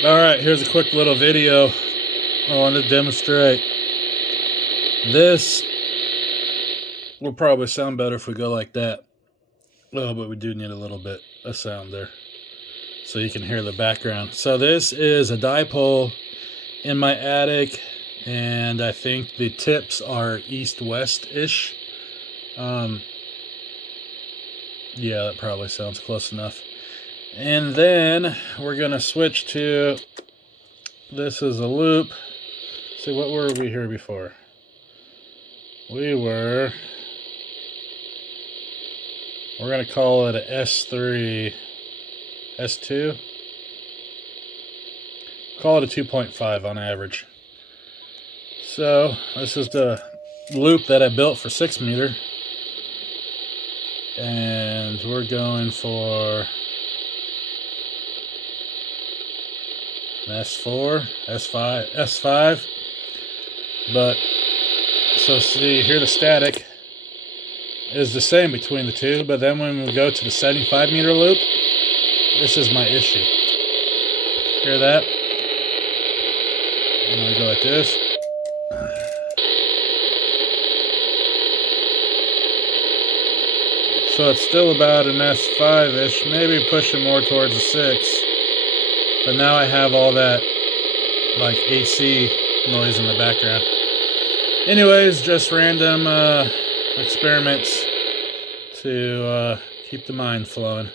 Alright, here's a quick little video I want to demonstrate. This will probably sound better if we go like that. Oh, but we do need a little bit of sound there so you can hear the background. So this is a dipole in my attic, and I think the tips are east-west-ish. Yeah, that probably sounds close enough. And then we're going to switch to, this is a loop. See, what were we here before? We're going to call it a S3, S2. Call it a 2.5 on average. So this is the loop that I built for 6 meter. And we're going for S4, S5, S5. But, so see, here the static is the same between the two, but then when we go to the 75 meter loop, this is my issue. Hear that? And we go like this. So it's still about an S5-ish, maybe pushing more towards a 6. But now I have all that, like, AC noise in the background. Anyways, just random experiments to keep the mind flowing.